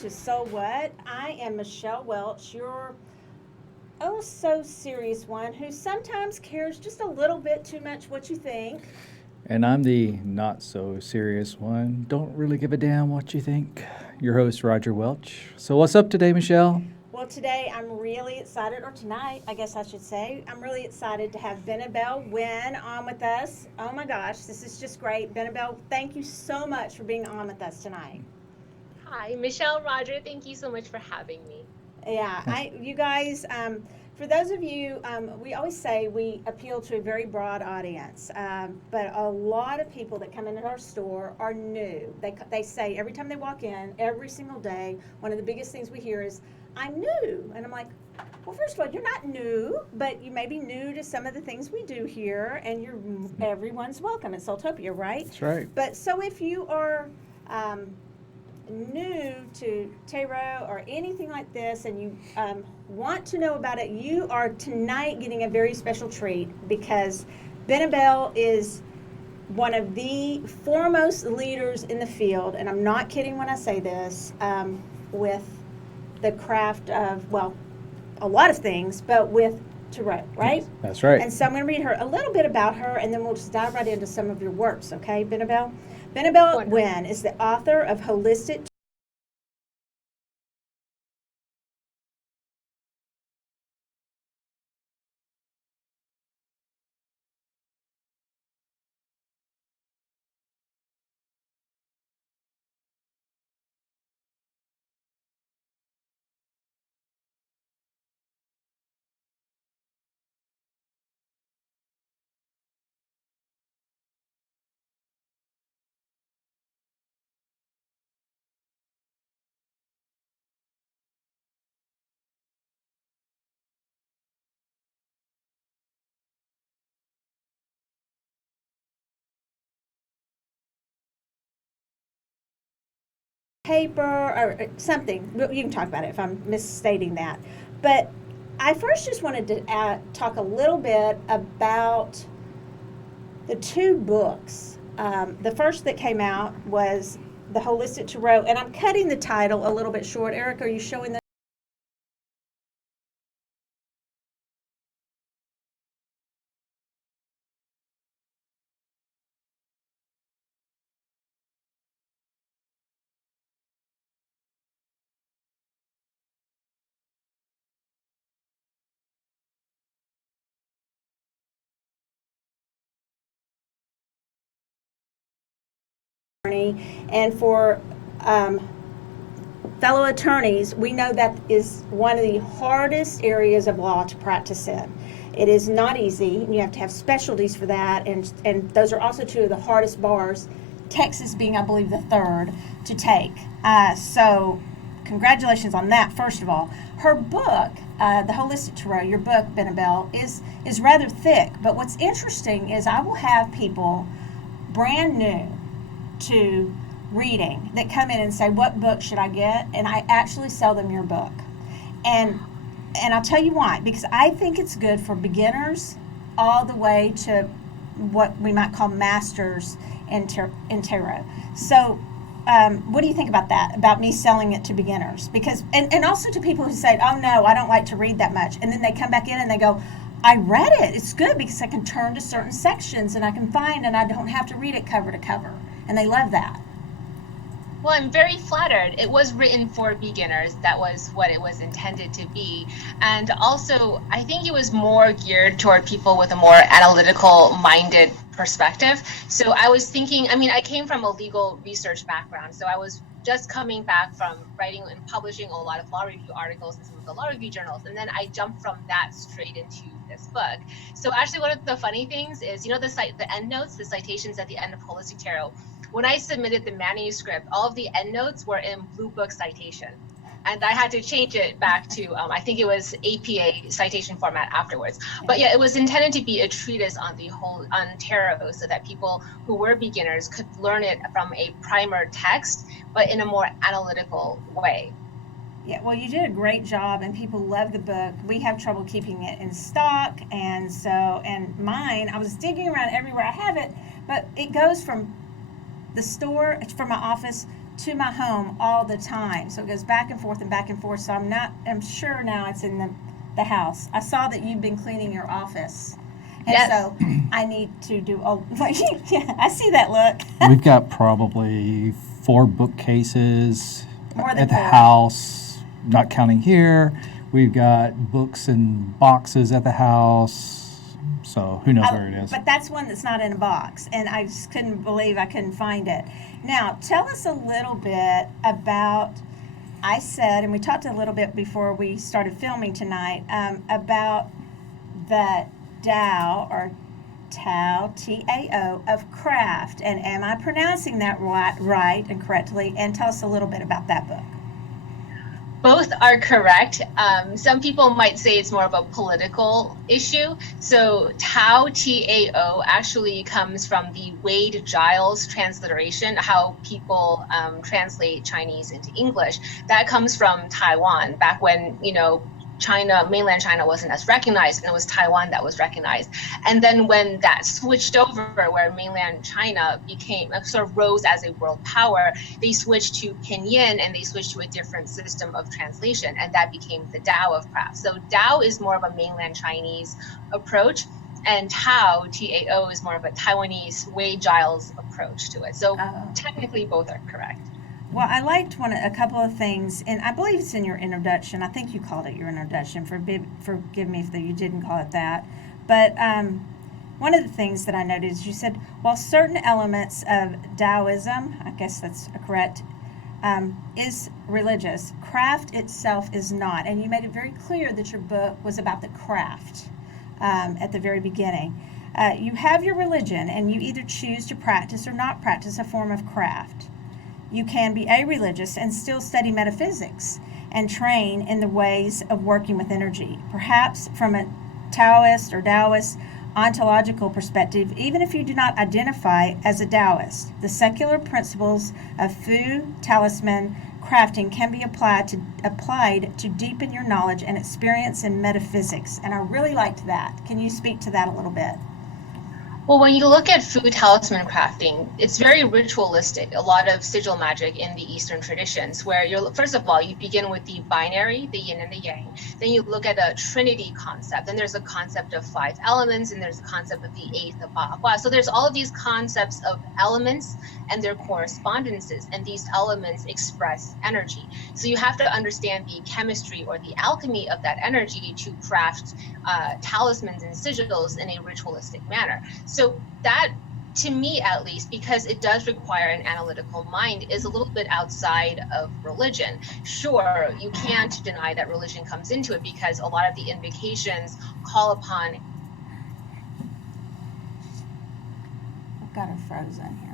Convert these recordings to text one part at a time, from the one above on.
to SoulWhat. I am Michelle Welch, your oh so serious one who sometimes cares just a little bit too much what you think. And I'm the not so serious one. Don't really give a damn what you think. Your host, Roger Welch. So, what's up today, Michelle? Well, today I'm really excited, or tonight, I guess I should say, I'm really excited to have Benebell Wen on with us. Oh my gosh, this is just great. Benebell, thank you so much for being on with us tonight. Hi, Michelle, Roger. Thank you so much for having me. Yeah, you guys, for those of you, we always say we appeal to a very broad audience, but a lot of people that come into our store are new. They say every time they walk in, every single day, one of the biggest things we hear is, I'm new. And I'm like, well, first of all, you're not new, but you may be new to some of the things we do here, and everyone's welcome at SoulTopia, right? That's right. But so if you are new to tarot or anything like this and you want to know about it, you are tonight getting a very special treat because Benebell is one of the foremost leaders in the field, and I'm not kidding when I say this, with the craft of, well, a lot of things, but with tarot, right? That's right. And so I'm going to read her a little bit about her, and then we'll just dive right into some of your works, okay, Benebell? Benebell Wen is the author of Holistic paper or something. You can talk about it if I'm misstating that. But I first just wanted to talk a little bit about the two books. The first that came out was The Holistic Tarot, and I'm cutting the title a little bit short. Eric, are you showing the and for fellow attorneys, we know that is one of the hardest areas of law to practice in. It is not easy. You have to have specialties for that, and those are also two of the hardest bars, Texas being, I believe, the third to take. So congratulations on that, first of all. Her book, The Holistic Tarot, your book, Benebell, is rather thick, but what's interesting is I will have people brand new to reading that come in and say, what book should I get? And I actually sell them your book. And I'll tell you why. Because I think it's good for beginners all the way to what we might call masters in tarot. So what do you think about that, about me selling it to beginners? Because and also to people who say, oh no, I don't like to read that much. And then they come back in and they go, I read it. It's good because I can turn to certain sections and I can find, and I don't have to read it cover to cover. And they love that. Well, I'm very flattered. It was written for beginners. That was what it was intended to be. And also, I think it was more geared toward people with a more analytical minded perspective. So I was thinking, I came from a legal research background. So I was just coming back from writing and publishing a lot of law review articles in some of the law review journals. And then I jumped from that straight into this book. So actually, one of the funny things is, the end notes, the citations at the end of Holistic Tarot. When I submitted the manuscript, all of the endnotes were in Blue Book citation. And I had to change it back to, I think it was APA citation format afterwards. But yeah, it was intended to be a treatise on tarot so that people who were beginners could learn it from a primer text, but in a more analytical way. Yeah, well, you did a great job, and people love the book. We have trouble keeping it in stock, and mine, I was digging around everywhere I have it, but it goes from the store, from my office, to my home all the time. So it goes back and forth and back and forth. So I'm sure now it's in the house. I saw that you've been cleaning your office. And Yes. so I need to do, yeah, I see that look. We've got probably 4 bookcases More than at the 4. house, not counting here. We've got books and boxes at the house. So who knows where it is. But that's one that's not in a box, and I just couldn't believe I couldn't find it. Now, tell us a little bit about, I said, and we talked a little bit before we started filming tonight, about the Tao, or Tao, T-A-O, of craft. And am I pronouncing that right and correctly? And tell us a little bit about that book. Both are correct. Some people might say it's more of a political issue. So Tao, T-A-O, actually comes from the Wade Giles transliteration, how people translate Chinese into English. That comes from Taiwan, back when, China, mainland China wasn't as recognized, and it was Taiwan that was recognized. And then when that switched over, where mainland China sort of rose as a world power, they switched to Pinyin, and they switched to a different system of translation, and that became the Tao of craft. So Tao is more of a mainland Chinese approach, and Tao, T-A-O, is more of a Taiwanese Wade Giles approach to it. So technically both are correct. Well, I liked a couple of things, and I believe it's in your introduction. I think you called it your introduction. Forgive me if you didn't call it that. But one of the things that I noticed, you said, while certain elements of Taoism, I guess that's correct, is religious, craft itself is not. And you made it very clear that your book was about the craft at the very beginning. You have your religion, and you either choose to practice or not practice a form of craft. You can be a-religious and still study metaphysics and train in the ways of working with energy. Perhaps from a Taoist or Taoist ontological perspective, even if you do not identify as a Taoist, the secular principles of Fu, talisman, crafting can be applied to deepen your knowledge and experience in metaphysics. And I really liked that. Can you speak to that a little bit? Well, when you look at Fu talisman crafting, it's very ritualistic, a lot of sigil magic in the Eastern traditions, where first of all, you begin with the binary, the yin and the yang. Then you look at a trinity concept, and there's a concept of 5 elements, and there's a concept of the 8th of Bahua. So there's all of these concepts of elements and their correspondences, and these elements express energy. So you have to understand the chemistry or the alchemy of that energy to craft talismans and sigils in a ritualistic manner. So that, to me at least, because it does require an analytical mind, is a little bit outside of religion. Sure, you can't deny that religion comes into it, because a lot of the invocations call upon... I've got her frozen here.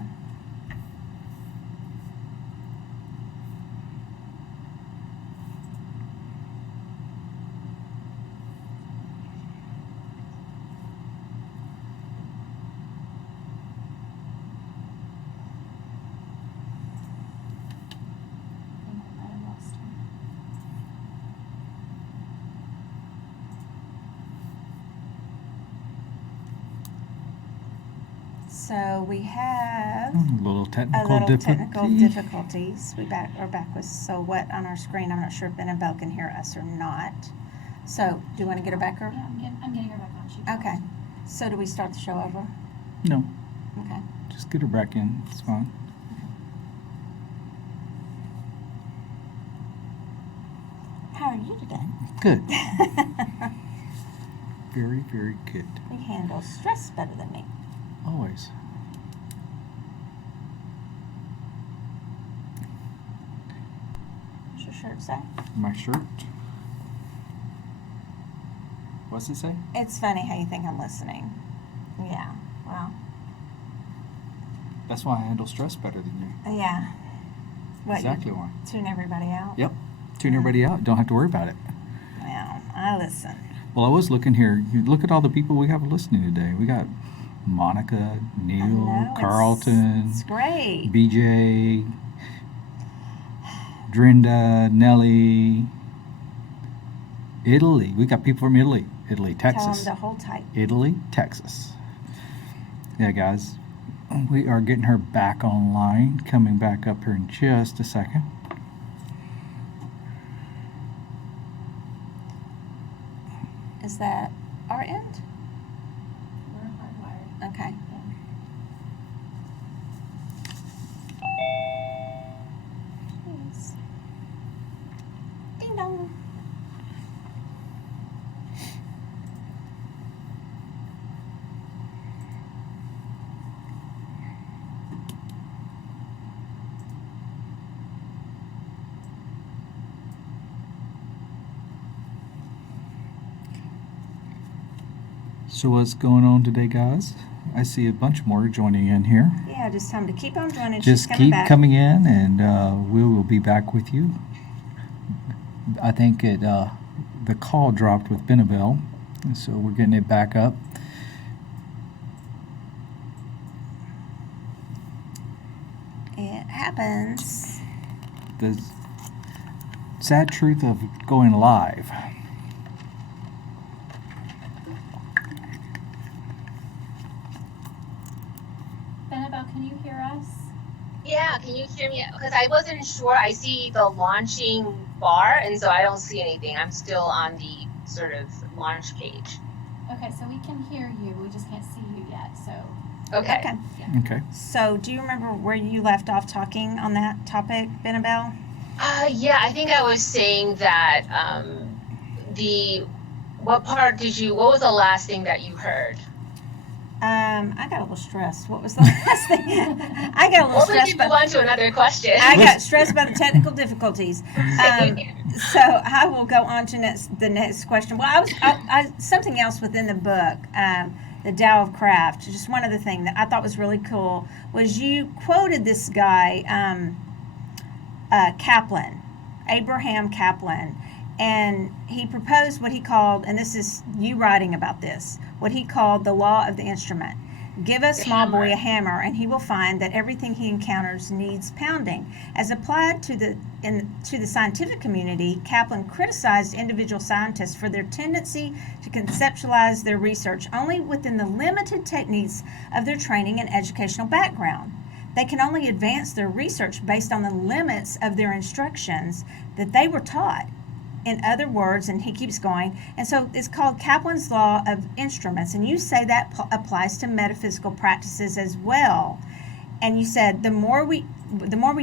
So we have A little technical difficulties. We're back with SoulWhat on our screen. I'm not sure if Benebell can hear us or not. So, do you want to get her back? Yeah, I'm getting her back on. Okay. So, do we start the show over? No, Okay. just get her back in. It's fine. How are you today? Good. Very, very good. You handle stress better than me. Always. What's your shirt say? My shirt. What's it say? It's funny how you think I'm listening. Yeah. Well. That's why I handle stress better than you. Yeah. What, Exactly you why. tune everybody out? Yep. Tune everybody out. Don't have to worry about it. Well, I listen. Well, I was looking here. You look at all the people we have listening today. We got Monica, Neil, I know, Carlton, It's great. BJ, Drinda, Nellie, Italy. We got people from Italy. Italy, Tell Texas. them to hold tight. Italy, Texas. Yeah, guys. We are getting her back online, coming back up here in just a second. Is that our end? We're hardwired. Okay. Jeez. Ding dong. So what's going on today, guys? I see a bunch more joining in here. Yeah, just time to keep on joining. Just She's coming keep back. coming in, and we will be back with you. I think the call dropped with Benebell, and so we're getting it back up. It happens. The sad truth of going live. Benebell, can you hear us? Yeah, can you hear me? Because I wasn't sure. I see the launching bar, and so I don't see anything. I'm still on the sort of launch page. Okay, so we can hear you. We just can't see you yet. So Okay. Okay. Okay. So, do you remember where you left off talking on that topic, Benebell? Yeah, I think I was saying that what was the last thing that you heard? I got a little stressed. What was the last thing? I got a little Well, we stressed. can move on to another question. I got stressed by the technical difficulties. So I will go on to the next question. Well, I something else within the book, the Tao of Craft. Just one other thing that I thought was really cool was you quoted this guy, Kaplan, Abraham Kaplan, and he proposed what he called, and this is you writing about this, what he called the law of the instrument. Give a small boy a hammer, and he will find that everything he encounters needs pounding. As applied to the scientific community, Kaplan criticized individual scientists for their tendency to conceptualize their research only within the limited techniques of their training and educational background. They can only advance their research based on the limits of their instructions that they were taught. In other words, and he keeps going, and so it's called Kaplan's Law of Instruments, and you say that applies to metaphysical practices as well. And you said the more we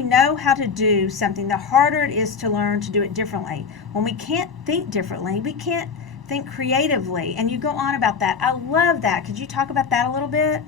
know how to do something, the harder it is to learn to do it differently. When we can't think differently, we can't think creatively. And you go on about that. I love that. Could you talk about that a little bit?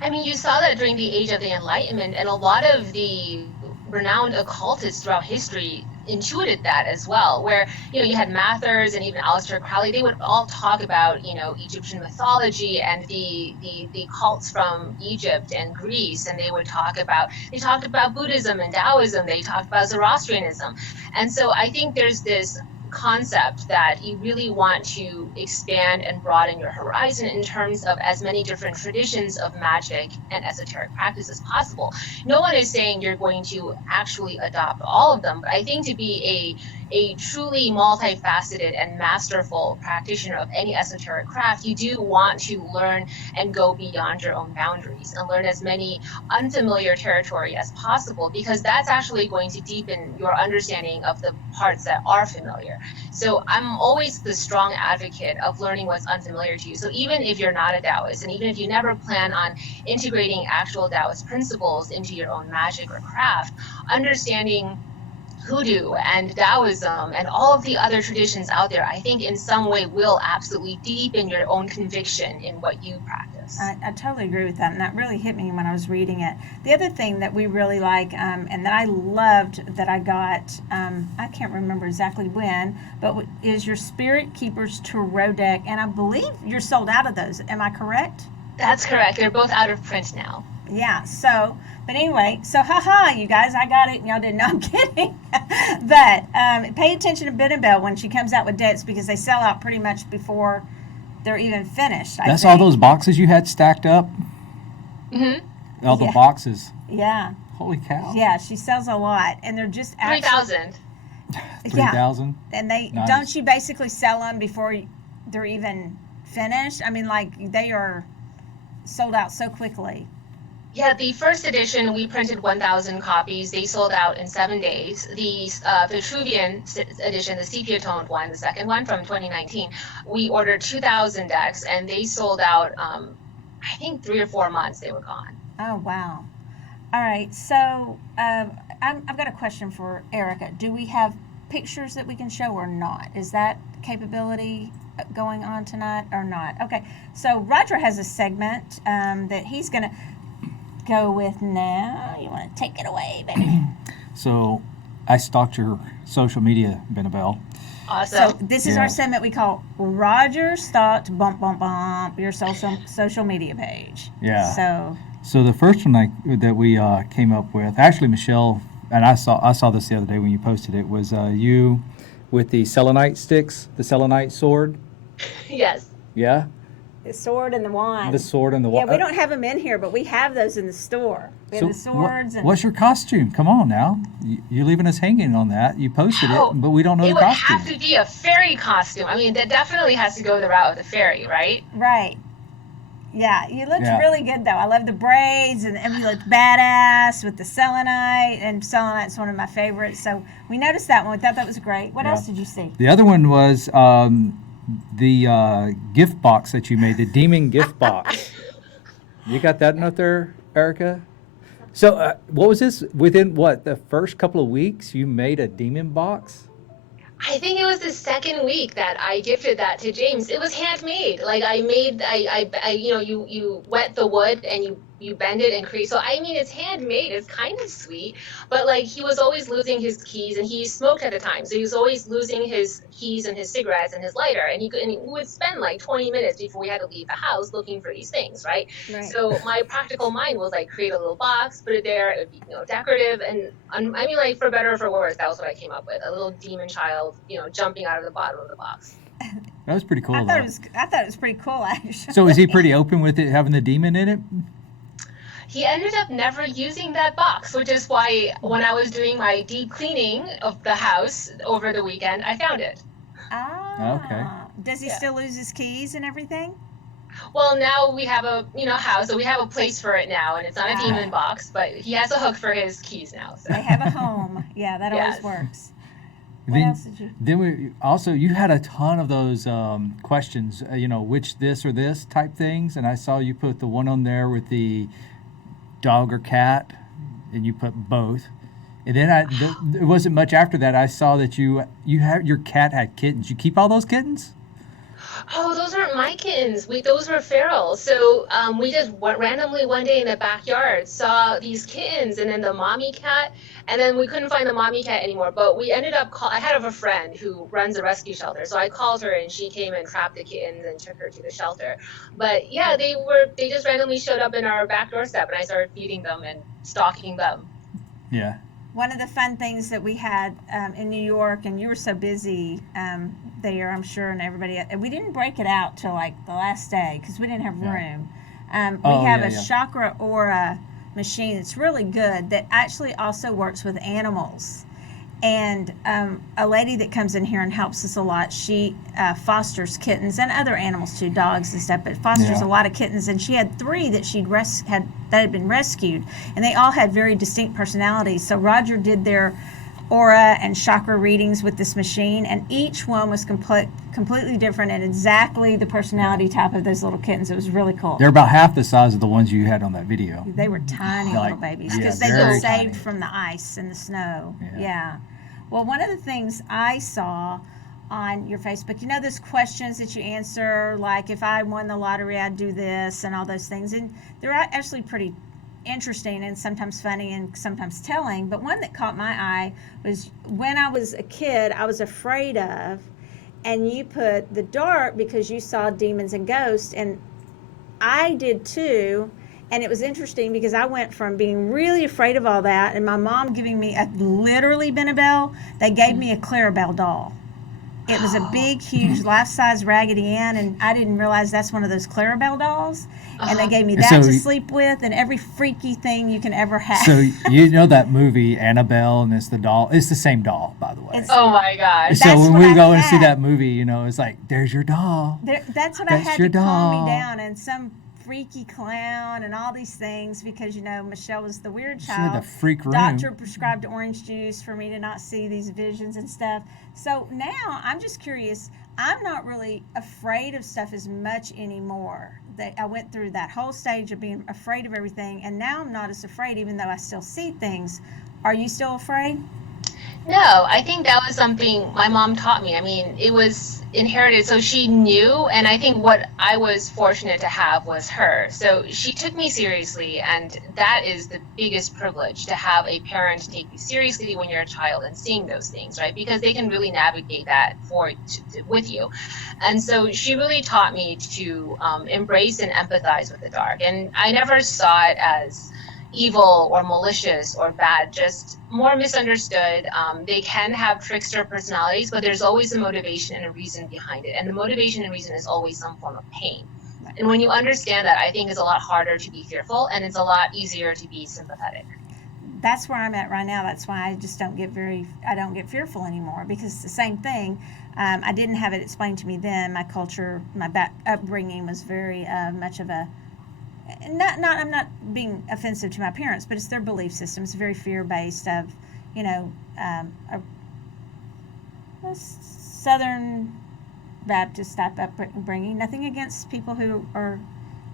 I mean, you saw that during the Age of the Enlightenment, and a lot of the renowned occultists throughout history intuited that as well, where you had Mathers and even Aleister Crowley. They would all talk about Egyptian mythology and the cults from Egypt and Greece, and they talked about Buddhism and Taoism. They talked about Zoroastrianism, and so I think there's this concept that you really want to expand and broaden your horizon in terms of as many different traditions of magic and esoteric practice as possible. No one is saying you're going to actually adopt all of them, but I think to be a truly multifaceted and masterful practitioner of any esoteric craft, you do want to learn and go beyond your own boundaries and learn as many unfamiliar territory as possible, because that's actually going to deepen your understanding of the parts that are familiar. So I'm always the strong advocate of learning what's unfamiliar to you. So even if you're not a Taoist, and even if you never plan on integrating actual Taoist principles into your own magic or craft, understanding Hoodoo and Taoism and all of the other traditions out there, I think in some way will absolutely deepen your own conviction in what you practice. I totally agree with that, and that really hit me when I was reading it. The other thing that we really like, and that I loved that I got, I can't remember exactly when, but is your Spirit Keepers Tarot deck, and I believe you're sold out of those. Am I correct? That's correct. They're both out of print now. Yeah, so, but anyway, so haha, you guys, I got it, and y'all didn't know. I'm kidding. But pay attention to Benebell when she comes out with decks, because they sell out pretty much before they're even finished. That's all those boxes you had stacked up? Mm-hmm. All the Yeah. boxes. Yeah. Holy cow. Yeah, she sells a lot, and they're just 3,000. 3,000? And they Nice. don't you basically sell them before they're even finished? I mean, like, they are sold out so quickly. Yeah, the first edition, we printed 1,000 copies. They sold out in 7 days. The Vitruvian edition, the sepia-toned one, the second one from 2019, we ordered 2,000 decks, and they sold out, I think 3 or 4 months they were gone. Oh, wow. All right, so I've got a question for Erica. Do we have pictures that we can show or not? Is that capability going on tonight or not? Okay, so Roger has a segment that he's going to go with now. You want to take it away, baby? So I stalked your social media, Benebell. Awesome. So this is our segment we call Roger Stalked Bump Bump Bump, your social media page. Yeah. So the first one that we came up with, actually Michelle, and I saw this the other day when you posted it, was you with the selenite sticks, the selenite sword. Yes. Yeah. The sword and the wand. The sword and the Yeah, wand. we don't have them in here, but we have those in the store. We have the swords. What's your costume? Come on now. You're leaving us hanging on that. You posted it, but we don't know the costume. It would have to be a fairy costume. I mean, that definitely has to go the route of the fairy, right? Right. Yeah, you looked really good, though. I love the braids, and you looked badass with the selenite, and selenite's one of my favorites. So we noticed that one. We thought that was great. What else did you see? The other one was the gift box that you made, the demon gift box. You got that up there, Erica? So what was this? Within the first couple of weeks, you made a demon box? I think it was the second week that I gifted that to James. It was handmade. Like you wet the wood and you bend it and create. So I mean, it's handmade. It's kind of sweet, but like he was always losing his keys, and he smoked at the time, so he was always losing his keys and his cigarettes and his lighter. And he would spend like 20 minutes before we had to leave the house looking for these things, right? So my practical mind was like, create a little box, put it there. It would be decorative, and I mean, like, for better or for worse, that was what I came up with. A little demon child, jumping out of the bottom of the box. That was pretty cool. I thought it was pretty cool, actually. So is he pretty open with it having the demon in it? He ended up never using that box, which is why when I was doing my deep cleaning of the house over the weekend, I found it. Ah. Okay. Does he still lose his keys and everything? Well, now we have a house, so we have a place for it now, and it's not a demon box, but he has a hook for his keys now. So. They have a home. Yeah, that always works. What else did you? Then you had a ton of those questions, which this or this type things, and I saw you put the one on there with the dog or cat, and you put both. And then it wasn't much after that. I saw that your cat had kittens. You keep all those kittens? Oh, those aren't my kittens. Those were feral. So we just randomly one day in the backyard saw these kittens, and then the mommy cat, and then we couldn't find the mommy cat anymore. But we ended up I had a friend who runs a rescue shelter, so I called her, and she came and trapped the kittens and took her to the shelter. But yeah, they just randomly showed up in our back doorstep, and I started feeding them and stalking them. Yeah. One of the fun things that we had in New York, and you were so busy there, I'm sure, and everybody, we didn't break it out till like the last day because we didn't have room. We have a chakra aura machine that's really good that actually also works with animals. And a lady that comes in here and helps us a lot, she fosters kittens and other animals too, dogs and stuff, but fosters a lot of kittens. And she had 3 that had been rescued, and they all had very distinct personalities. So Roger did their aura and chakra readings with this machine, and each one was completely different and exactly the personality type of those little kittens. It was really cool. They're about half the size of the ones you had on that video. They were tiny little babies because they get saved from the ice and the snow. Yeah. Well, one of the things I saw on your Facebook, those questions that you answer, like if I won the lottery, I'd do this and all those things. And they're actually pretty interesting and sometimes funny and sometimes telling. But one that caught my eye was when I was a kid, I was afraid of, and you put the dark because you saw demons and ghosts, and I did too. And it was interesting because I went from being really afraid of all that, and my mom giving me literally Benebell, they gave me a Clarabelle doll. It was a big, huge, life-size Raggedy Ann, and I didn't realize that's one of those Clarabelle dolls. And they gave me that to sleep with, and every freaky thing you can ever have. So you know that movie Annabelle, and it's the doll. It's the same doll, by the way. Oh my gosh! So when we go and see that movie, it's like, there's your doll. That's what I had to calm me down, and some freaky clown and all these things because, Michelle was the weird She had child. the freak room. Doctor prescribed orange juice for me to not see these visions and stuff. So now I'm just curious. I'm not really afraid of stuff as much anymore. I went through that whole stage of being afraid of everything, and now I'm not as afraid, even though I still see things. Are you still afraid? No, I think that was something my mom taught me. I mean, it was inherited, so she knew, and I think what I was fortunate to have was her. So she took me seriously, and that is the biggest privilege, to have a parent take you seriously when you're a child and seeing those things, right? Because they can really navigate that with you. And so she really taught me to embrace and empathize with the dark. And I never saw it as evil or malicious or bad, just more misunderstood. They can have trickster personalities, but there's always a motivation and a reason behind it. And the motivation and reason is always some form of pain. And when you understand that, I think it's a lot harder to be fearful, and it's a lot easier to be sympathetic. That's where I'm at right now. That's why I just don't get fearful anymore, because it's the same thing. I didn't have it explained to me then. My culture, my upbringing was very much of a, I'm not being offensive to my parents, but it's their belief system. It's very fear-based of, a Southern Baptist type upbringing. Nothing against people who are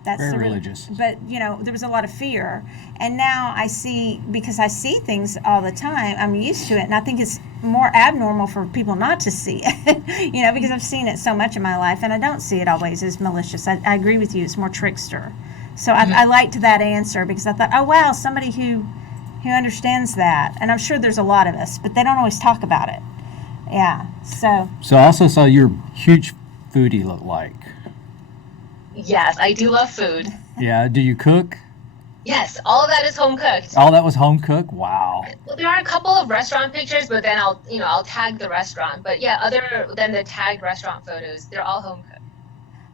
very religious. But, there was a lot of fear. And now because I see things all the time, I'm used to it. And I think it's more abnormal for people not to see it, because I've seen it so much in my life. And I don't see it always as malicious. I agree with you. It's more trickster. So I liked that answer, because I thought, oh, wow, somebody who understands that. And I'm sure there's a lot of us, but they don't always talk about it. Yeah, so. So I also saw you're a huge foodie, look like. Yes, I do love food. Yeah, do you cook? Yes, all of that is home cooked. All that was home cooked? Wow. Well, there are a couple of restaurant pictures, but then I'll tag the restaurant. But yeah, other than the tagged restaurant photos, they're all home cooked.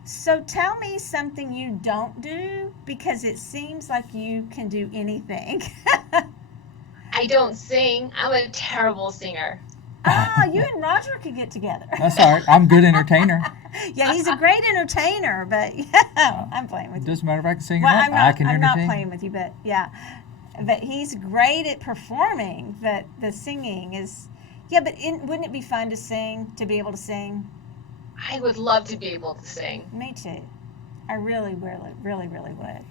So tell me something you don't do, because it seems like you can do anything. I don't sing. I'm a terrible singer. You and Roger could get together. That's all right. I'm a good entertainer. Yeah, he's a great entertainer, but yeah, I'm playing with It you. doesn't matter if I can sing or Well, not. I can I'm entertain. not playing with you, but yeah. But he's great at performing, but the singing is, yeah, but wouldn't it be fun to be able to sing? I would love to be able to sing. Me too. I really, really, really, really would.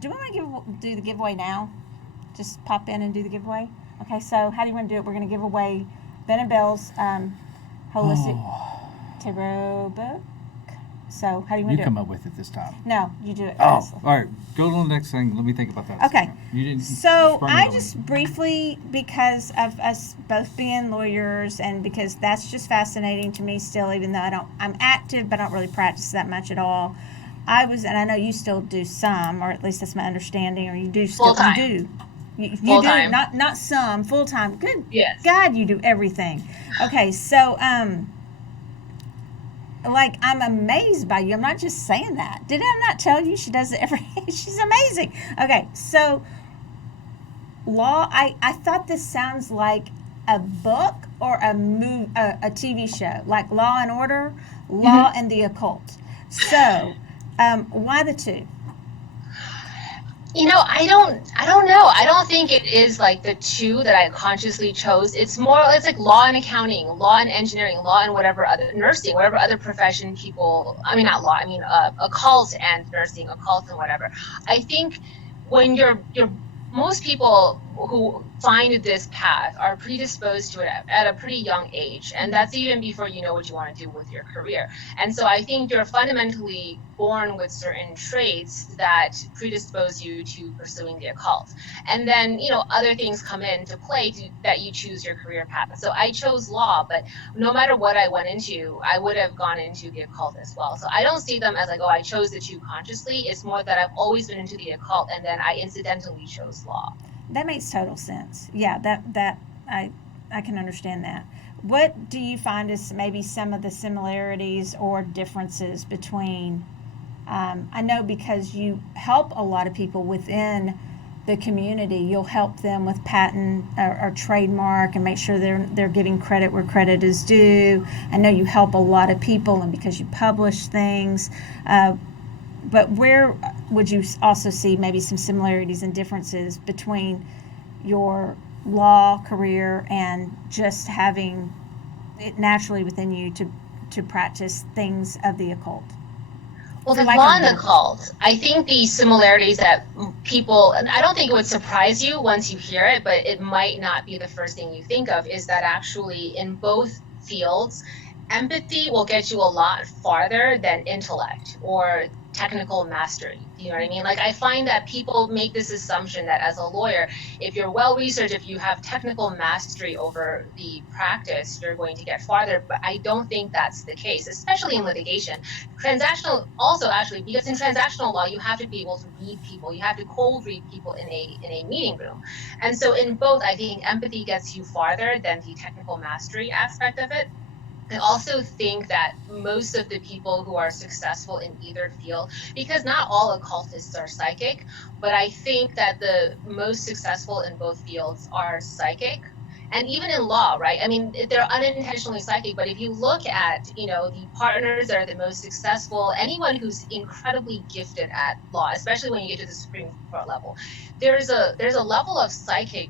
Do we want to do the giveaway now? Just pop in and do the giveaway? Okay, so how do you want to do it? We're going to give away Benebell's Holistic Tarot book. So how do you want You to do come it? up with it this time. No, you do it. Oh, first. all right. Go to the next thing. Let me think about that. Okay. You didn't. So sprung I it just on me. briefly, because of us both being lawyers, and because that's just fascinating to me still, even though I'm active, but I don't really practice that much at all. And I know you still do some, or at least that's my understanding, or you do still, Full-time. you do. You do, Full-time. not some, full-time. Good Yes. God, you do everything. Okay, so, I'm amazed by you. I'm not just saying that. Did I not tell you she does it she's amazing. Okay, so law, I thought this sounds like a book or a TV show, like Law and Order, Law and the Occult. So, why the two? I don't know. I don't think it is like the two that I consciously chose. It's like law and accounting, law and engineering, law and whatever other nursing, whatever other profession people, not law, occult and nursing, occult and whatever. I think when you're most people who find this path are predisposed to it at a pretty young age, and that's even before you know what you want to do with your career. And so I think you're fundamentally born with certain traits that predispose you to pursuing the occult, and then other things come into play that you choose your career path. So I chose law, but no matter what I went into, I would have gone into the occult as well. So I don't see them as like, oh, I chose the two consciously. It's more that I've always been into the occult, and then I incidentally chose law. That makes total sense. Yeah, that I can understand that. What do you find is maybe some of the similarities or differences between? I know because you help a lot of people within the community. You'll help them with patent or trademark and make sure they're giving credit where credit is due. I know you help a lot of people, and because you publish things. But where would you also see maybe some similarities and differences between your law career and just having it naturally within you to practice things of the occult? Well, For the lack law of and a the better- cult, I think the similarities that people, and I don't think it would surprise you once you hear it, but it might not be the first thing you think of, is that actually in both fields, empathy will get you a lot farther than intellect or technical mastery. Do you know what I mean? Like, I find that people make this assumption that as a lawyer, if you're well researched, if you have technical mastery over the practice, you're going to get farther. But I don't think that's the case, especially in litigation. Transactional also, actually, because in transactional law you have to be able to read people, you have to cold read people in a meeting room, and so in both I think empathy gets you farther than the technical mastery aspect of it. I also think that most of the people who are successful in either field, because not all occultists are psychic, but I think that the most successful in both fields are psychic. And even in law, right? I mean, they're unintentionally psychic, but if you look at, the partners that are the most successful, anyone who's incredibly gifted at law, especially when you get to the Supreme Court level, there's a level of psychic,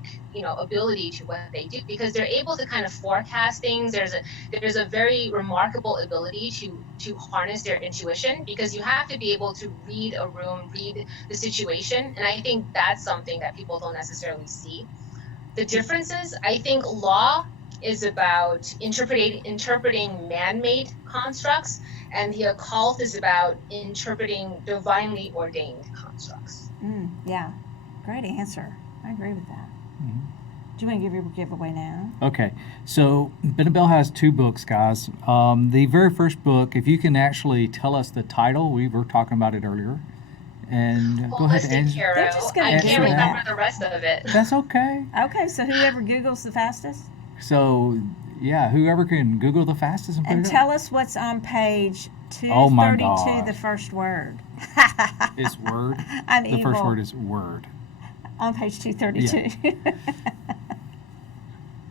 ability to what they do, because they're able to kind of forecast things. There's a very remarkable ability to harness their intuition, because you have to be able to read a room, read the situation, and I think that's something that people don't necessarily see. The differences, I think law is about interpreting man-made constructs, and the occult is about interpreting divinely ordained constructs. Yeah, great answer. I agree with that. Mhm. Do you want to give your giveaway now? Okay, so Benebell has 2 books, guys. The very first book, if you can actually tell us the title, we were talking about it earlier. And go ahead, Holistic Angela. Tarot. They're just gonna I answer can't remember that. the rest of it. That's okay. Okay, so whoever Googles the fastest, So, yeah, whoever can Google the fastest and put and it tell us what's on page Oh my 232, the gosh. first word. up. It's word. I'm The evil. first word is word. On page 232.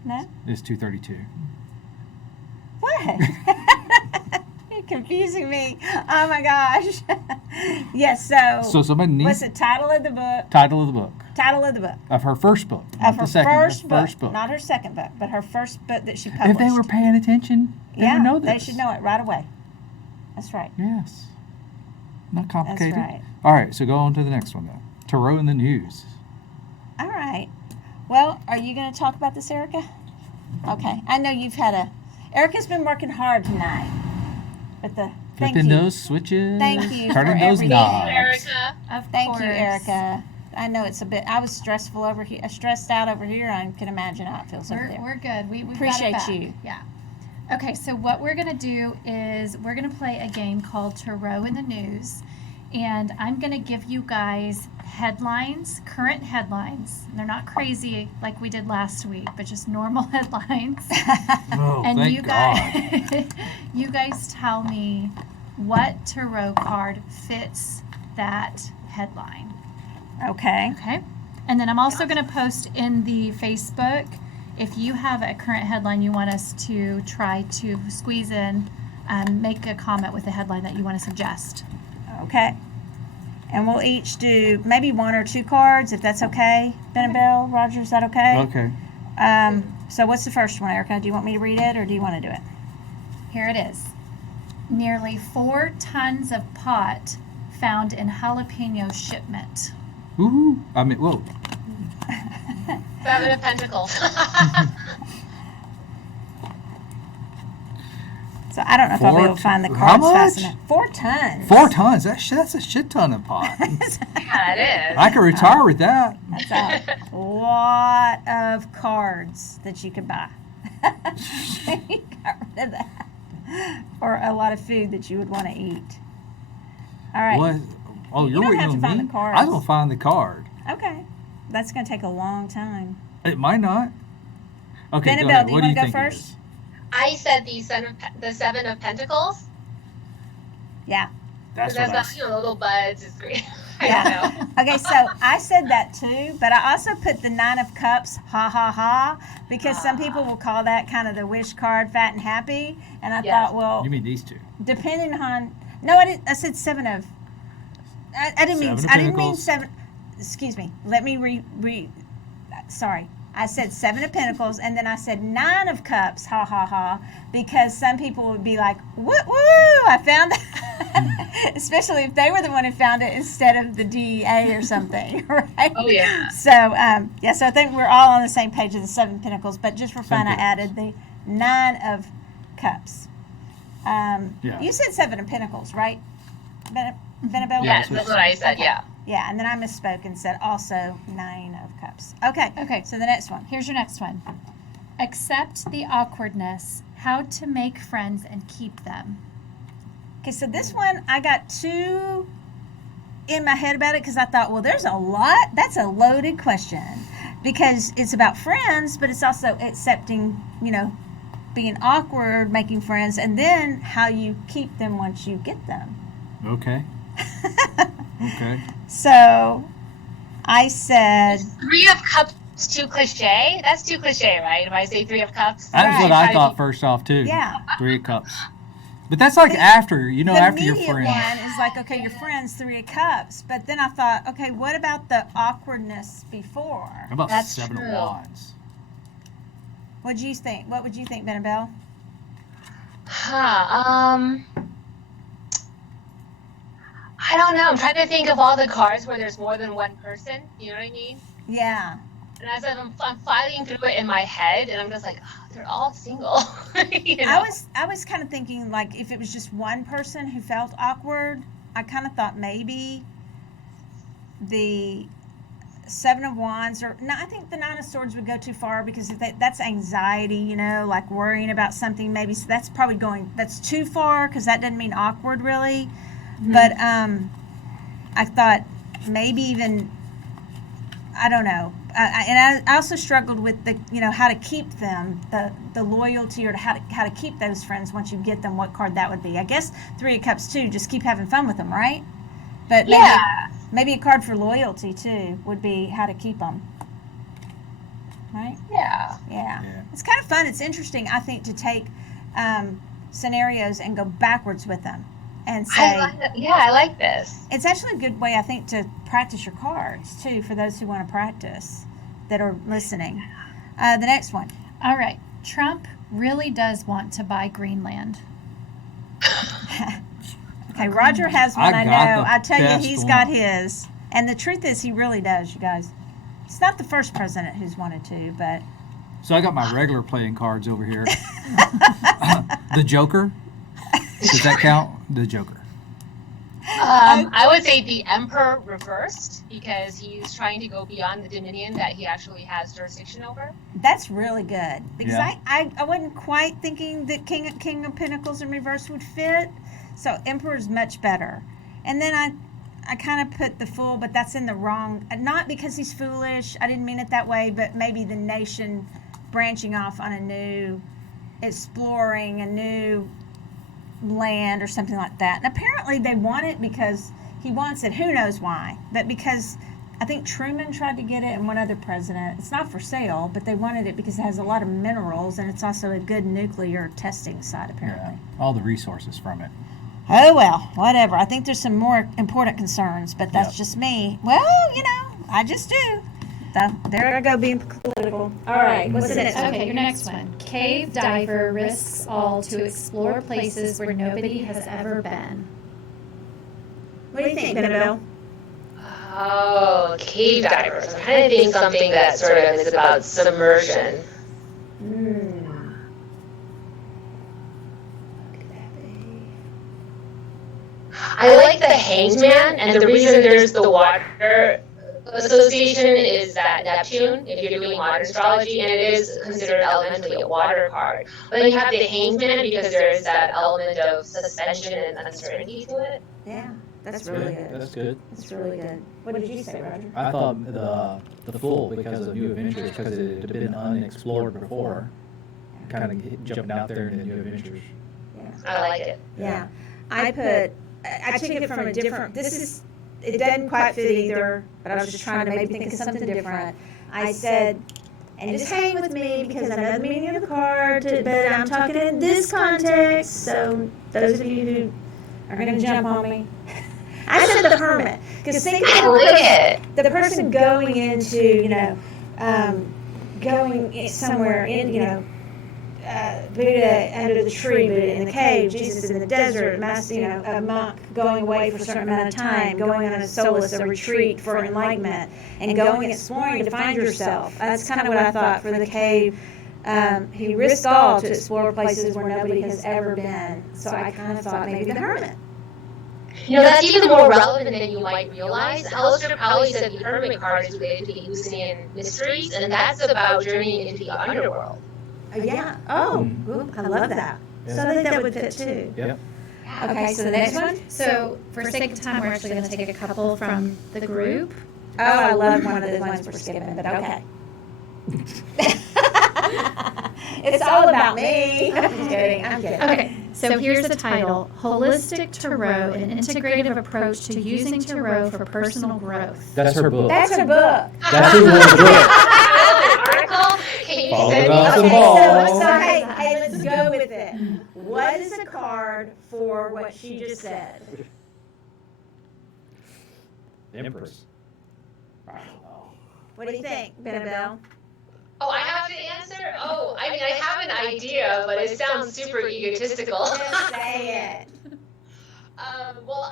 No? It's 232. What? You're confusing me. Oh my gosh. Yes, So somebody what's needs the title of the book? title of the book. Title of the book. Of her first book. Of Not her the second, first the book. first book. Not her second book, but her first book that she published. If they were paying attention, they would know this. they should know it right away. That's right. Yes. Not complicated. right. All right, so go on to the next one then. Tarot in the news. All right. Well, are you going to talk about this, Erica? Okay. I know you've had Erica's been working hard tonight. But thank Flipping you. those switches. Thank you Turning for those everything. knobs. Erica. Of Thank course. you, Erica. I know it's a bit. I was stressful over here, stressed out over here. I can imagine how it feels over We're, there. we're good. We've Appreciate got it back. you. Yeah. Okay, so what we're going to do is we're going to play a game called Tarot in the News. And I'm going to give you guys headlines, current headlines. They're not crazy like we did last week, but just normal headlines. Oh, And thank you God. guys, you guys tell me what tarot card fits that headline. Okay. Okay. And then I'm also going to post in the Facebook, if you have a current headline you want us to try to squeeze in, make a comment with the headline that you want to suggest. Okay. And we'll each do maybe 1 or 2 cards, if that's okay. Benebell, Roger, is that okay? Okay. So what's the first one, Erica? Do you want me to read it or do you want to do it? Here it is. Nearly 4 tons of pot found in jalapeno shipment. Ooh. I mean, whoa. 7 of Pentacles. So I don't know if I'll be able to find the How cards fast much? enough. 4 tons. 4 tons. That's a shit ton of pot. Yeah, it is. I could retire with that. That's a lot of cards that you could buy. You got rid of that. Or a lot of food that you would want to eat. All right. What? Oh, You you're don't waiting have to on find me? the cards. I'm going to find the card. Okay. That's going to take a long time. It might not. Okay, Benebell, go ahead. do you What do wanna you go think it first? is? I said the 7 of Pentacles. Yeah. That's Because what that's the little buds. It's great. I Yeah. don't know. Okay, so I said that too, but I also put the 9 of Cups, ha ha ha, because some people will call that kind of the wish card, fat and happy. And I Yes. thought, well, You mean these two? depending on, no, I said 7 of I didn't mean Seven of I didn't mean Pentacles. seven. Excuse me. Let me sorry. I said 7 of Pentacles, and then I said 9 of Cups. Ha ha ha. Because some people would be like, "Woo woo! I found that," especially if they were the one who found it instead of the DEA or something, right? Oh, yeah. So yeah. So I think we're all on the same page of the 7 of Pentacles, but just for fun, I added the 9 of Cups. Yeah. You said 7 of Pentacles, right? Benebell? Yes, that's what I said, yeah. Yeah, and then I misspoke and said also 9 of Cups. Okay. Okay. So the next one. Here's your next one. Accept the awkwardness. How to make friends and keep them. Okay, so this one I got 2 in my head about it because I thought, well, there's a lot. That's a loaded question because it's about friends, but it's also accepting, being awkward, making friends, and then how you keep them once you get them. Okay. Okay. So I said, 3 of Cups too cliche? That's too cliche, right? If I say 3 of Cups? That's what Right. I thought first off too. yeah. 3 of Cups. But that's like after, The after your immediate friend. one is like, okay, your friends, 3 of Cups. But then I thought, okay, what about the awkwardness before? How about That's 7 true. of Wands? What'd you think? What would you think, Benebell? I don't know. I'm trying to think of all the cards where there's more than one person. You know what I mean? Yeah. And as I'm filing through it in my head, and I'm just like, oh, they're all single. You know? I was kind of thinking like if it was just one person who felt awkward, I kind of thought maybe the 7 of Wands or no, I think the 9 of Swords would go too far because if that's anxiety, like worrying about something maybe. So that's probably that's too far because that doesn't mean awkward really. Mm-hmm. But I thought maybe even I don't know. And I also struggled with the how to keep them, the loyalty or how to keep those friends once you get them. What card that would be? I guess 3 of Cups too. Just keep having fun with them, right? But maybe a card for loyalty too would be how to keep them, right? Yeah. Yeah. It's kind of fun. It's interesting, I think, to take scenarios and go backwards with them and say. I like this. It's actually a good way, I think, to practice your cards, too, for those who want to practice that are listening. The next one. All right. Trump really does want to buy Greenland. Okay, Roger has one, I know. I tell you, best he's got one. his. And the truth is, he really does, you guys. He's not the first president who's wanted to, but... So I got my regular playing cards over here. The Joker. Does that count? The Joker. I would say the Emperor reversed because he's trying to go beyond the dominion that he actually has jurisdiction over. That's really good. Because Yeah. I wasn't quite thinking that King of Pentacles in reverse would fit. So Emperor's much better. And then I kind of put the Fool, but that's in the wrong. Not because he's foolish. I didn't mean it that way, but maybe the nation branching off on a new, exploring a new land or something like that. And apparently they want it because he wants it. Who knows why? But because I think Truman tried to get it and one other president. It's not for sale, but they wanted it because it has a lot of minerals and it's also a good nuclear testing site apparently. All the resources from it. Oh well, whatever. I think there's some more important concerns, but that's Yep. just me. Well, I just do. So, there I go being political. All right, what's the next one? Okay, your next one. Cave diver risks all to explore places where nobody has ever been. What do you think, Benebell? Oh, cave divers. I'm trying to think something that sort of is about submersion. I like the Hanged Man, and the reason there's the water association is that Neptune, if you're doing modern astrology, and it is considered elementally a water card. But then you have the Hanged Man because there's that element of suspension and uncertainty to it. Yeah, that's really good. That's good. That's really good. What did you say, Roger? I thought the Fool because of new adventures because it had been unexplored before. Kind of jumping out there into new adventures. I like it. Yeah. I took it from a different, it doesn't quite fit either, but I was just trying to maybe think of something different. I said, and just hang with me because I know the meaning of the card, but I'm talking in this context, so those of you who are going to jump on me. I said the Hermit. Because think I of like it. the person going into, going somewhere in, Buddha under the tree, Buddha in the cave, Jesus in the desert, a monk going away for a certain amount of time, going on a solace, a retreat for enlightenment, and going exploring to find yourself. That's kind of what I thought for the cave. He risked all to explore places where nobody has ever been. So I kind of thought maybe the Hermit. That's even more relevant than you might realize. Alistair Crowley said the Hermit card is related to the Eleusinian mysteries, and that's about journeying into the underworld. Yeah. Oh, ooh, I love that. Yeah. So I think that would fit too. Yep. Okay, so the next one? So for sake of time, we're actually going to take a couple from the group. Oh, I love one of the ones we're skipping, but okay. It's all about me. I'm just kidding. I'm kidding. Okay, so here's the title: Holistic Tarot, an integrative approach to using tarot for personal growth. That's her book. That's her book. That's her book. Article? Can you Follow send it me? up. Okay, so hey, let's go with it. What is a card for what she just said? Empress. What do you think, Benebell? Oh, I have to answer? Oh, I mean, I have an idea, but it sounds super egotistical. Just say it. Well,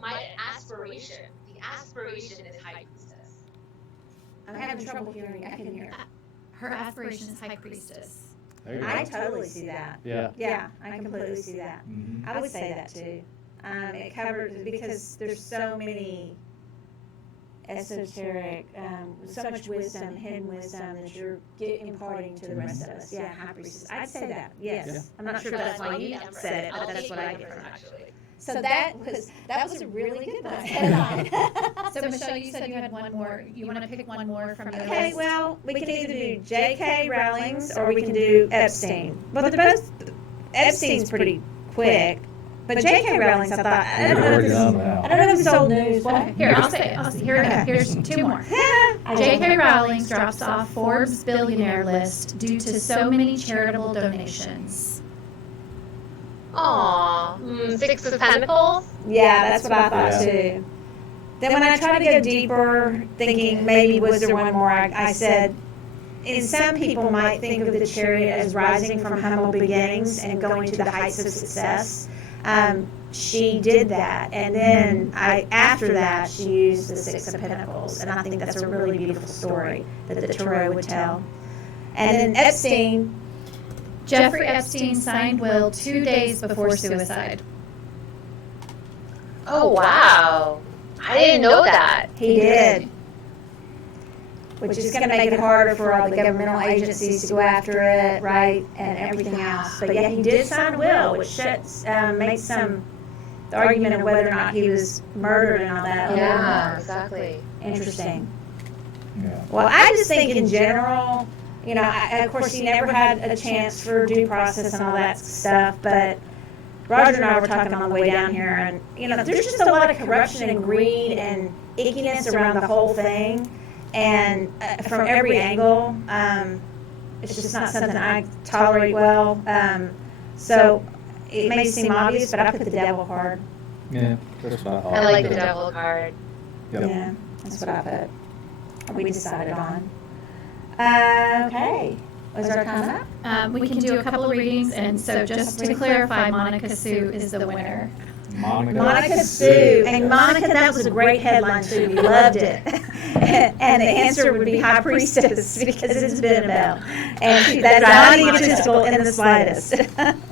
my aspiration. The aspiration is High Priestess. I'm having trouble hearing. I can hear. Her aspiration is High Priestess. There you go. I totally see that. Yeah. Yeah, I completely see that. Mhm. I would say that too. It covers because there's so many esoteric, so much wisdom, hidden wisdom that you're imparting to the rest of us. Yeah, High Priestess. I'd say that. Yes. Yeah. I'm not sure if that's why you said it, but that's what I get from it. actually. So that was a really good one. So Michelle, you said you had one more. You want to pick one more from your Okay, list? well, we can either do J.K. Rowling's or we can do Epstein. Well, they're both, Epstein's pretty quick, but J.K. Rowling's, I thought, I don't know if it's old news. What? Here, I'll say it. Here we go. Here's two more. J.K. Rowling drops off Forbes billionaire list due to so many charitable donations. Aww. Six of Pentacles? Yeah, that's what I thought too. Then when I tried to go deeper, thinking maybe was there one more, I said, and some people might think of the Chariot as rising from humble beginnings and going to the heights of success. She did that, and then after that she used the Six of Pentacles, and I think that's a really beautiful story that the tarot would tell. And then Epstein. Jeffrey Epstein signed will 2 days before suicide. Oh, wow. I didn't know that. He did. Which is going to make it harder for all the governmental agencies to go after it, right, and everything else. But yeah, he did sign a will, which makes the argument of whether or not he was murdered and all that a little more exactly. interesting. Yeah. Well, I just think in general, of course he never had a chance for due process and all that stuff, but Roger and I were talking on the way down here, and there's just a lot of corruption and greed and ickiness around the whole thing, and from every angle, it's just not something I tolerate well. So it may seem obvious, but I put the devil card. Yeah, that's what I thought. I like the devil card. Yep. Yeah, that's what I put. We decided on. Okay. Was our time up? We can do a couple of readings, and so just to clarify, Monica Sue is the winner. Monica Sue. And Monica, that was a great headline too. We loved it. And the answer would be High Priestess because it's Benebell. And that's not egotistical in the slightest.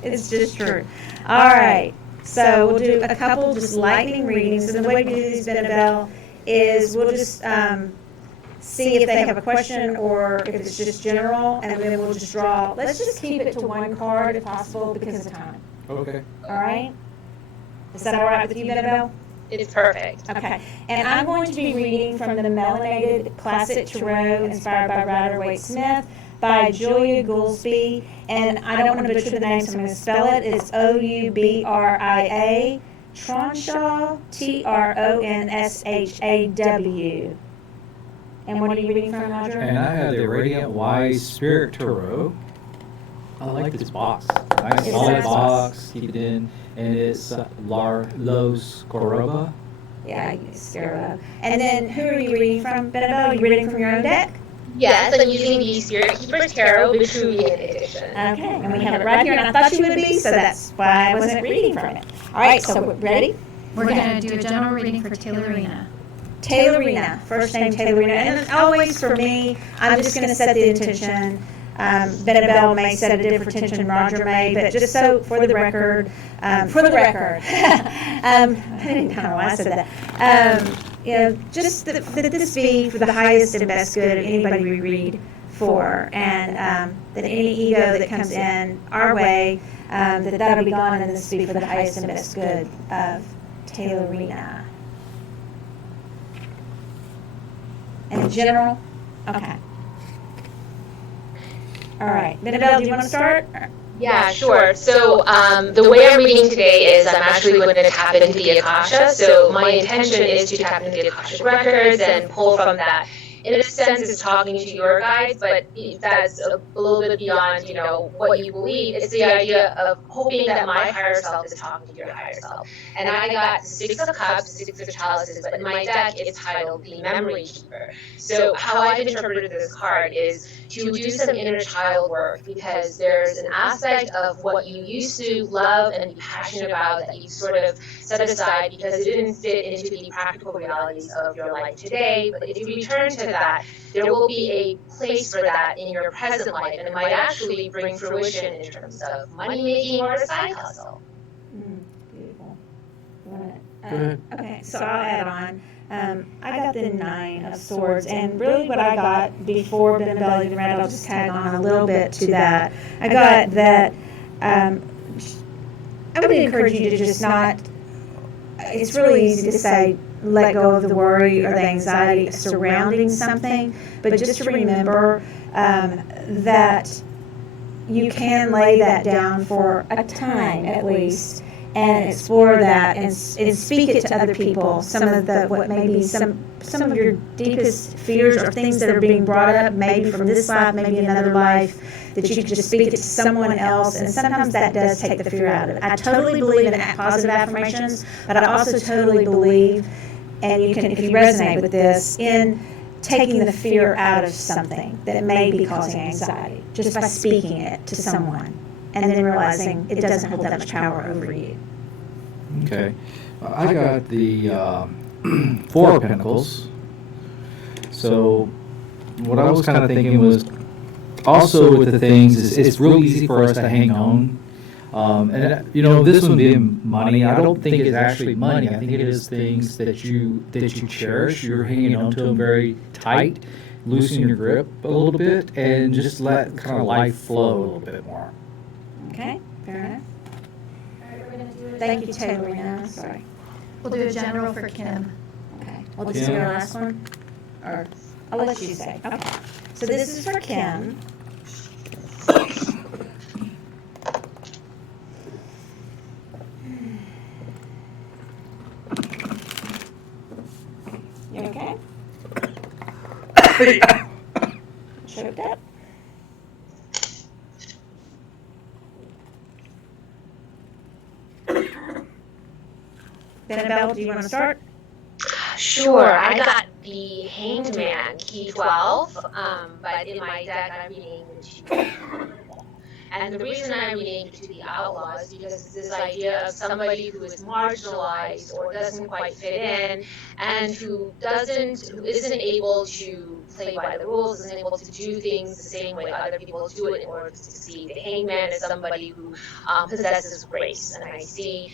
It's just true. All right. So we'll do a couple just lightning readings. And the way we do these, Benebell, is we'll just see if they have a question or if it's just general, and then we'll just draw. Let's just keep it to one card if possible because of time. Okay. All right? Is that all right with you, Benebell? It's perfect. Okay. And I'm going to be reading from the Melanated Classic Tarot inspired by Rider-Waite Smith by Julia Goolsby. And I don't want to butcher the name, so I'm going to spell it. It's Oubria Tronshaw, Tronshaw. And what are you reading from, Roger? And I have the Radiant Wise Spirit Tarot. I like this box. Nice solid box. Keep it in. And it's Los Coroba. Yeah, you zero. And then who are you reading from, Benebell? Are you reading from your own deck? Yes, I'm using the Spirit Keeper's Tarot Vitruvian edition. Okay, and we have it right here, and I thought you would be, so that's why I wasn't reading from it. All right, so ready? We're going to do a general reading for Taylorina. Taylorina, first name Taylorina, and always for me, I'm just going to set the intention. Benebell may set a different intention, Roger may, but just so for the record, I didn't know why I said that. Just that this be for the highest and best good of anybody we read for, and that any ego that comes in our way, that'll be gone, and this be for the highest and best good of Taylorina. And in general, okay. All right, Benebell, do you want to start? Yeah, sure. So the way I'm reading today is I'm actually going to tap into the Akasha. So my intention is to tap into the Akashic records and pull from that. In a sense, it's talking to your guides, but that's a little bit beyond, what you believe. It's the idea of hoping that my higher self is talking to your higher self. And I got the Six of Cups, Six of Chalices, but in my deck, it's titled the Memory Keeper. So how I've interpreted this card is to do some inner child work, because there's an aspect of what you used to love and be passionate about that you sort of set aside because it didn't fit into the practical realities of your life today. But if you return to that, there will be a place for that in your present life, and it might actually bring fruition in terms of money making or a side hustle. Beautiful. Okay, so I'll add on. I got the Nine of Swords, and really what I got before Benebell even read, I'll just tag on a little bit to that. I got that I would encourage you to just not, it's really easy to say let go of the worry or the anxiety surrounding something, but just to remember that you can lay that down for a time at least, and explore that and speak it to other people. Some of what may be some of your deepest fears or things that are being brought up, maybe from this life, maybe another life, that you can just speak it to someone else, and sometimes that does take the fear out of it. I totally believe in positive affirmations, but I also totally believe, and you can, if you resonate with this, in taking the fear out of something that may be causing anxiety, just by speaking it to someone, and then realizing it doesn't hold that much power over you. Okay. I got the Four of Pentacles. So what I was kind of thinking was, also with the things, is it's real easy for us to hang on. And this one being money, I don't think it's actually money. I think it is things that you cherish. You're hanging on to them very tight, loosen your grip a little bit, and just let kind of life flow a little bit more. Okay, fair enough. Thank you, Taylorina. Sorry. We'll do a general for Kim. Okay. We'll just do our last one? Or I'll let you say. Okay. So this is for Kim. You okay? Choked up? Benebell, do you want to start? Sure. I got the Hanged Man, key 12, but in my deck I'm reading the And the reason I'm reading to the outlaw is because it's this idea of somebody who is marginalized or doesn't quite fit in, and who isn't able to play by the rules, isn't able to do things the same way other people do it in order to succeed. The hangman is somebody who possesses grace, and I see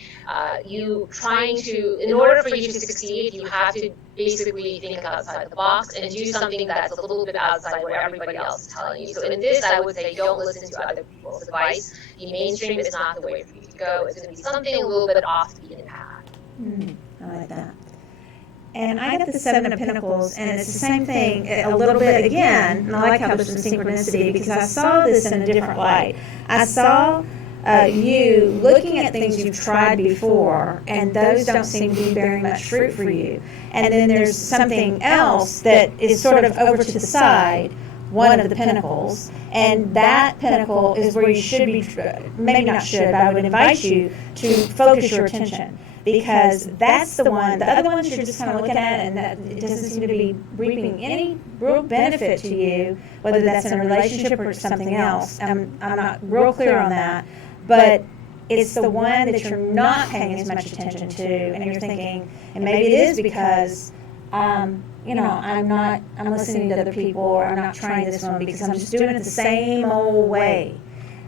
you trying to, in order for you to succeed, you have to basically think outside the box and do something that's a little bit outside what everybody else is telling you. So in this, I would say don't listen to other people's advice. The mainstream is not the way for you to go. It's going to be something a little bit off the beaten path. I like that. And I got the Seven of Pentacles, and it's the same thing a little bit again, and I like how there's some synchronicity, because I saw this in a different light. I saw you looking at things you've tried before, and those don't seem to be bearing much fruit for you. And then there's something else that is sort of over to the side, one of the pinnacles, and that pinnacle is where you should be, maybe not should, but I would invite you to focus your attention, because that's the one. The other ones you're just kind of looking at, and that it doesn't seem to be reaping any real benefit to you, whether that's in a relationship or something else. I'm not real clear on that, but it's the one that you're not paying as much attention to, and you're thinking, and maybe it is because, you know, I'm listening to other people, or I'm not trying this one because I'm just doing it the same old way.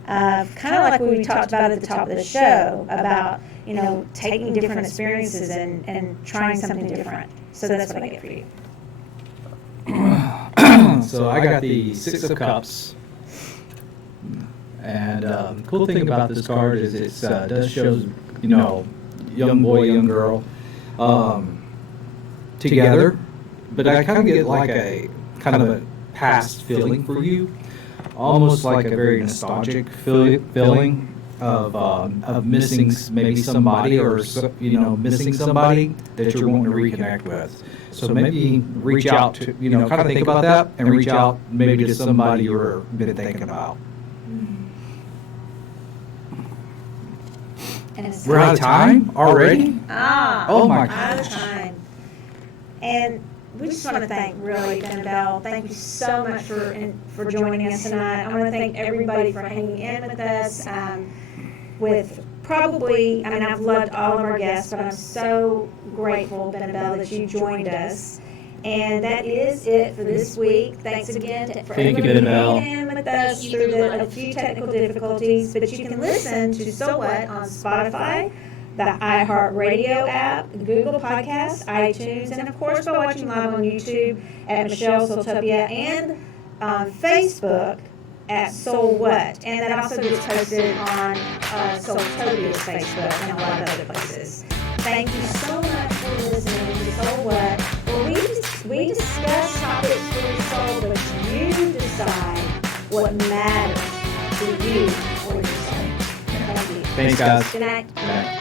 Kind of like we talked about at the top of the show about, you know, taking different experiences and trying something different. So that's what I get for you. So I got the Six of Cups. And the cool thing about this card is it does show, you know, young boy, young girl together. But I kind of get like a kind of a past feeling for you, almost like a very nostalgic feeling of missing maybe somebody, or, you know, missing somebody that you're wanting to reconnect with. So maybe reach out to, you know, kind of think about that and reach out maybe to somebody you've been thinking about. We're out of time already? Oh my gosh. Out of time. And we just want to thank, really, Benebell. Thank you so much for joining us tonight. I want to thank everybody for hanging in with us. With probably, I mean, I've loved all of our guests, but I'm so grateful, Benebell, that you joined us. And that is it for this week. Thanks again for everybody hanging in with us through a few technical difficulties. But you can listen to SoulWhat on Spotify, the iHeart Radio app, Google Podcasts, iTunes, and of course by watching live on YouTube at MichelleSoulTopia, and on Facebook at SoulWhat. And that also gets posted on SoulTopia's Facebook and a lot of other places. Thank you so much for listening to SoulWhat, where we discuss topics for your soul, but you decide what matters to you or your soul. Thank you. Thanks, guys. Good night. Good night.